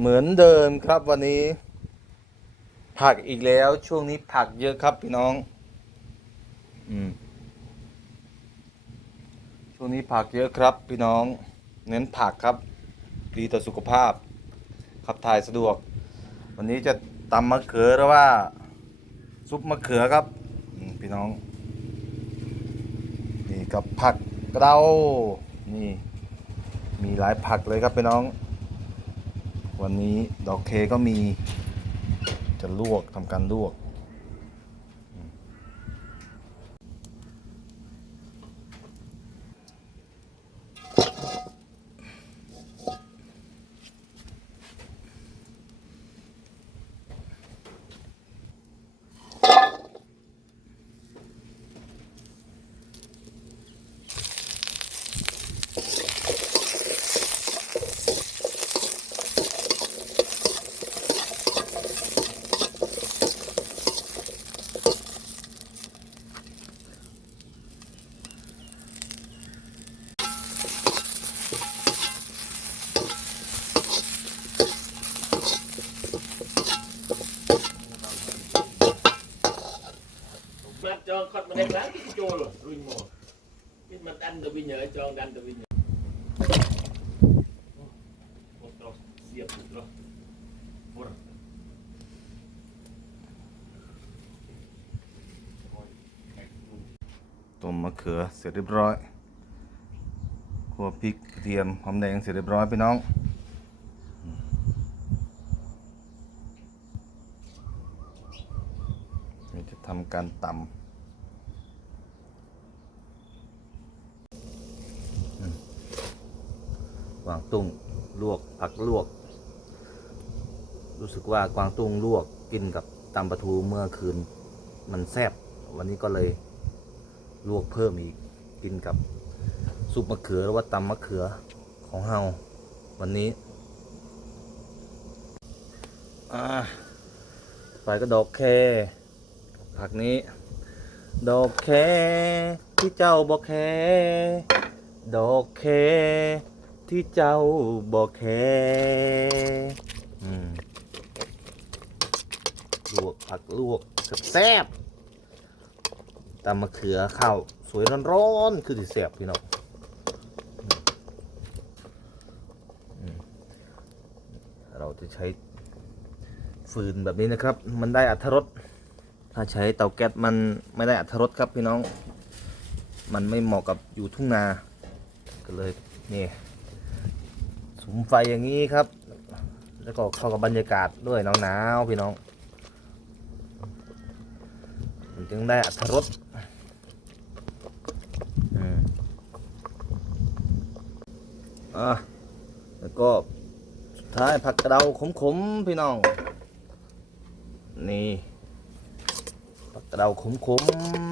เหมือนเดิมครับวันนี้ ผักอีกแล้วช่วงนี้ผักเยอะครับพี่น้อง อืมช่วงนี้ผักเยอะครับพี่น้อง เน้นผักครับ ดีต่อสุขภาพ ขับถ่ายสะดวก วันนี้จะตำมะเขือหรือว่า ซุปมะเขือครับพี่น้อง นี่กับผักกระเดานี่ มีหลายผักเลยครับพี่น้อง วันนี้ดอกเคก็มีจะลวกทำการลวก nhớ cho ăn tao bị nhớ. Một trò, diệp một trò. Một trò. ต้มมะเขือเสร็จเรียบร้อยคั่วพริกกระเทียมหอมแดงเสร็จเรียบร้อยพี่น้องนี่จะทำการตำอืมก วางตุ้งลวกผักลวก รู้สึกว่ากวางตุ้งลวกกินกับตำปลาทูเมื่อคืนมันแซ่บวันนี้ก็เลยลวกเพิ่มอีกกินกับซุปมะเขือหรือว่าตำมะเขือของเฮาวันนี้ไปก็ดอกแคผักนี้ ดอกแคที่เจ้าบอกแคดอกแค ที่เจ้าบอกแคอืมลวกผักลวกแซ่บตำมะเขือข้าวสวยร้อนๆคือสิแสบพี่น้องเราจะใช้ฟืนแบบนี้นะครับ มันได้อัตรสถ้าใช้เตาแก๊สมันไม่ได้อัตรสครับพี่น้อง มันไม่เหมาะกับอยู่ทุ่งนา ก็เลยนี่ สุมไฟอย่างนี้ครับ แล้วก็เข้ากับบรรยากาศด้วยหนาวๆพี่น้อง มันจึงได้อัตรสอืมอะแล้วก็สุดท้ายผักกระเดาขมๆพี่น้อง นี่ผักกระเดาขม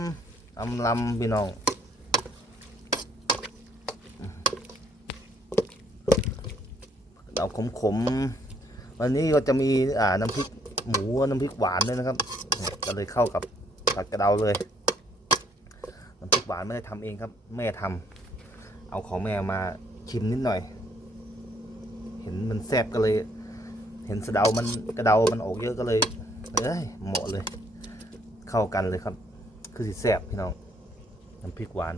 ๆอำลำพี่น้องผักกระ เดาขมๆวันนี้ก็จะมีอ่าน้ำพริกหมูน้ำพริกหวานด้วยนะครับก็เลยเข้ากับผัดกระเดาเลยน้ำพริกหวานไม่ได้ทำเองครับ แม่ทำเอาของแม่มาชิมนิดหน่อย เห็นมันแซ่บก็เลย เห็นสะเดามันกระเดามันออกเยอะก็เลยเอ้ยเหมาะเลย เข้ากันเลยครับ คือสิแซ่บพี่น้องน้ำพริกหวาน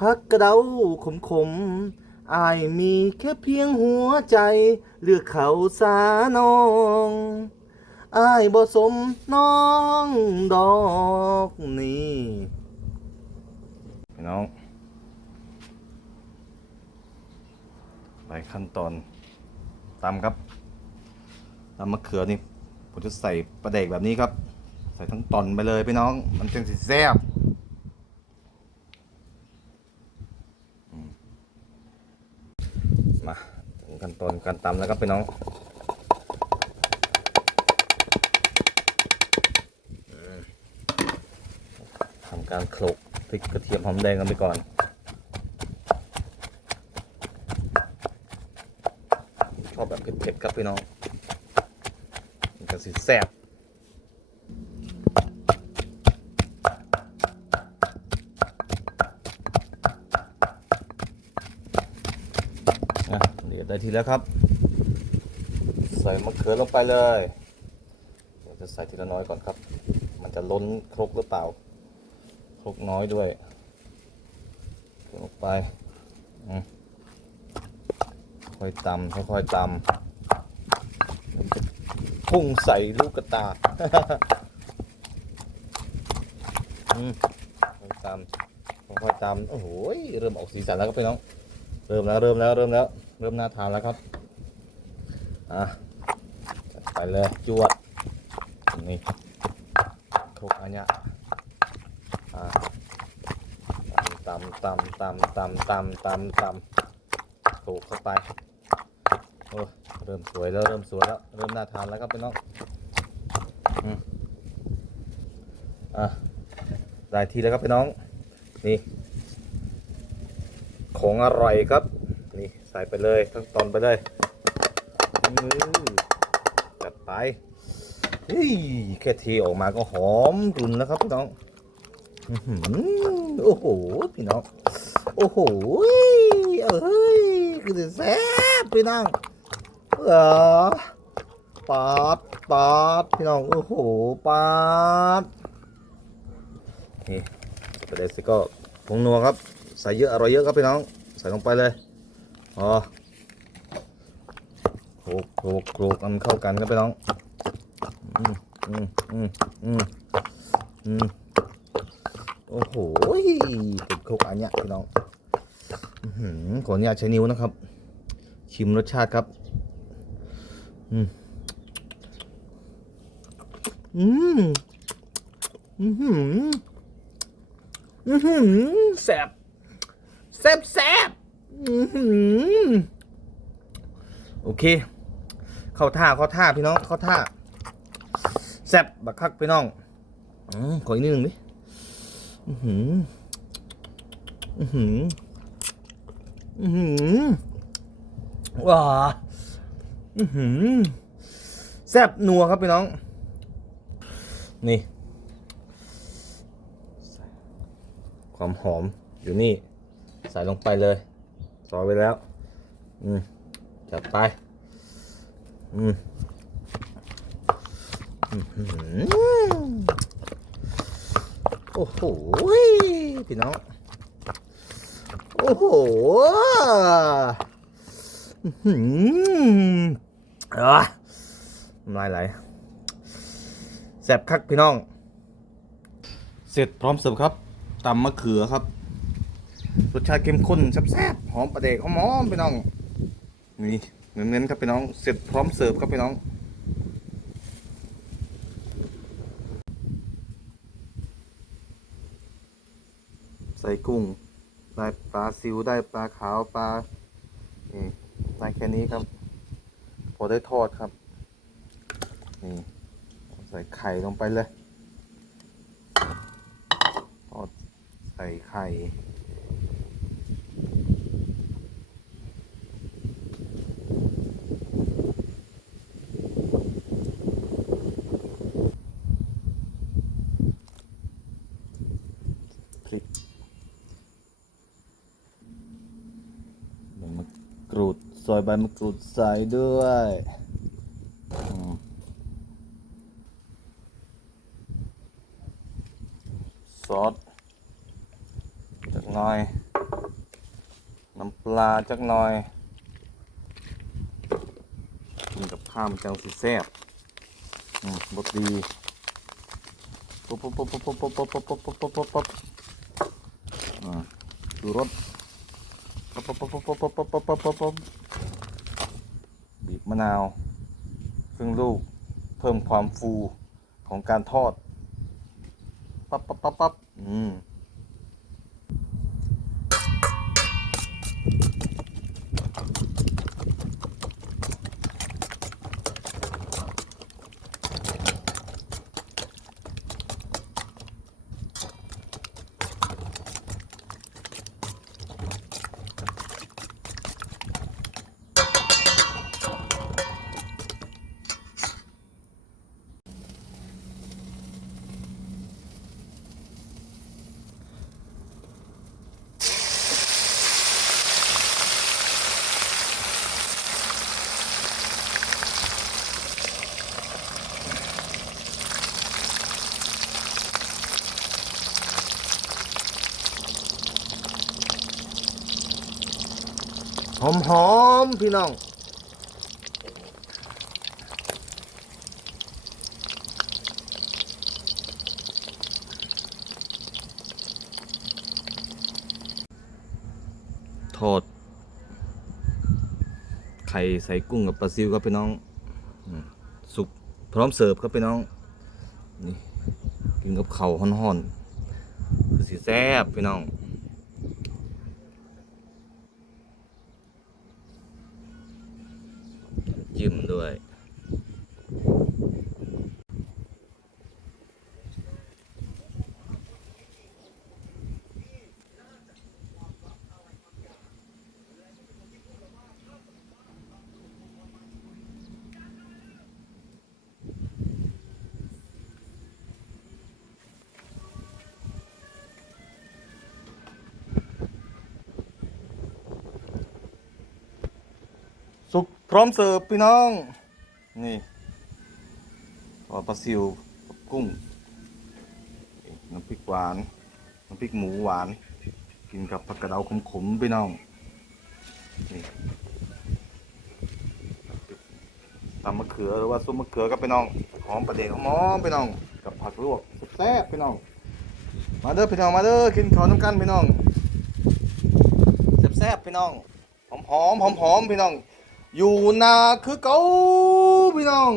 พักกระเดาขมขมอายมีแค่เพียงหัวใจ เลือกเขาสานองอายบ่สมน้องดอกนี่พี่น้อง ไปขั้นตอนตำครับตำมะเขือนี่ ผมจะใส่ปลาเด็กแบบนี้ครับ ใส่ทั้งตอนไปเลยพี่น้อง มันจึงสิแซ่บ มาถึงขั้นตอนการตำแล้วครับพี่น้องอืมทำการโขลกพริกกระเทียมหอมแดงกันไปก่อนชอบแบบเผ็ดๆครับพี่น้องมันจะสิแซ่บ ได้ทีแล้วครับ ใส่มะเขือลงไปเลยเดี๋ยวจะใส่ทีละน้อยก่อนครับ มันจะล้นครกหรือเปล่า ครกน้อยด้วยลงไปค่อยตำค่อยๆตำมันจะพุ่งใส่ลูกกระตาค่อยตำค่อยๆตำโอ้โหเริ่มออกสีสันแล้วครับพี่น้อง เริ่มแล้วเริ่มแล้วเริ่มแล้ว เริ่มน่าทานแล้วครับ อะไปเลยจวดนี่ครกอันเนี้ยอะตำตำตำตำตำตำตำถูกเข้าไปโอ้เริ่มสวยแล้วเริ่มสวยแล้วเริ่มน่าทานแล้วครับพี่น้องอืมอะได้ทีแล้วครับพี่น้องนี่ของอร่อยครับ ใส่ไปเลยทั้งตอนไปเลยจัดไปเฮ้ยแค่เทออกมาก็หอมกลุ่นแล้วครับพี่น้องอือหือโอ้โหพี่น้องโอ้โหเอ้ยคือแซ่บพี่น้องเออปาดปาดพี่น้องโอ้โหปาดนี่ไปเลยสิก็ผงนัวครับ ใส่เยอะอร่อยเยอะครับพี่น้อง ใส่ลงไปเลย อ๋อโขลกโขลกโขลกกันเข้ากันครับพี่น้องอืมอืมอืมอืมอืมโอ้โหเป็นโครกอันเนี้ยพี่น้องอขออนุญาตใช้นิ้วนะครับ ชิมรสชาติครับ อืมอืมอือหืออือหือแซ่บแซบแซบ โอเค เข้าท่าเข้าท่าพี่น้องเข้าท่าแซ่บบักคักพี่น้องอขออีกนิดหนึ่งดิอือหืออือหืออือหือว้าอือหือแซ่บนัวครับพี่น้อง นี่ ความหอมอยู่นี่ ใส่ลงไปเลย ซอไว้แล้ว อืมจัดไป อืมโอ้โหพี่น้อง โอ้โหอื้อหืออะลายไหลแซ่บคักพี่น้อง เสร็จพร้อมเสิร์ฟครับตำมะเขือครับ รสชาติเข้มข้นแซ่บๆหอมประเดกหอมๆพี่น้อง นี่เน้นๆครับพี่น้อง เสร็จพร้อมเสิร์ฟครับพี่น้องใส่กุ้งได้ปลาซิวได้ปลาขาวปลานี่ได้แค่นี้ครับ พอได้ทอดครับ นี่ ใส่ไข่ลงไปเลย ทอดใส่ไข่ พริกใบมะกรูดซอยใบมะกรูดใส่ด้วยซอสจักหน่อย น้ำปลาจักหน่อยกินกับข้าวมันจังสิแซ่บบดดีปุ๊บปุ๊บปุ๊บปุ๊บปุ๊บปุ๊บปุ๊บปุ๊บปุ๊บปุ๊บปุ๊บ ดูรถปั๊บปั๊บปั๊บปั๊บปั๊บปั๊บปั๊บปั๊บปั๊บบีบมะนาวครึ่งลูก เพิ่มความฟูของการทอด ปั๊บปั๊บปั๊บปั๊บอืม หอมหอมๆพี่น้องทอดไข่ใส่กุ้งกับปลาซิวครับพี่น้องสุกพร้อมเสิร์ฟครับพี่น้องนี่กินกับเข่าห่อนๆคือสีแซ่บพี่น้อง พร้อมเสิร์ฟพี่น้อง นี่ปลาปลาซิวกับกุ้ง น้ำพริกหวาน น้ำพริกหมูหวาน กินกับผักกระเดาขมๆพี่น้อง นี่ตำมะเขือหรือว่าซุปมะเขือกับพี่น้อง หอมประเดี๋ยวหอมพี่น้อง กับผักลวกแซ่บพี่น้อง มาเด้อพี่น้องมาเด้อกินข้าวน้ำกันพี่น้องแซ่บๆพี่น้อง หอมหอมหอมหอมๆพี่น้อง อยู่นาคือเก่าพี่น้อง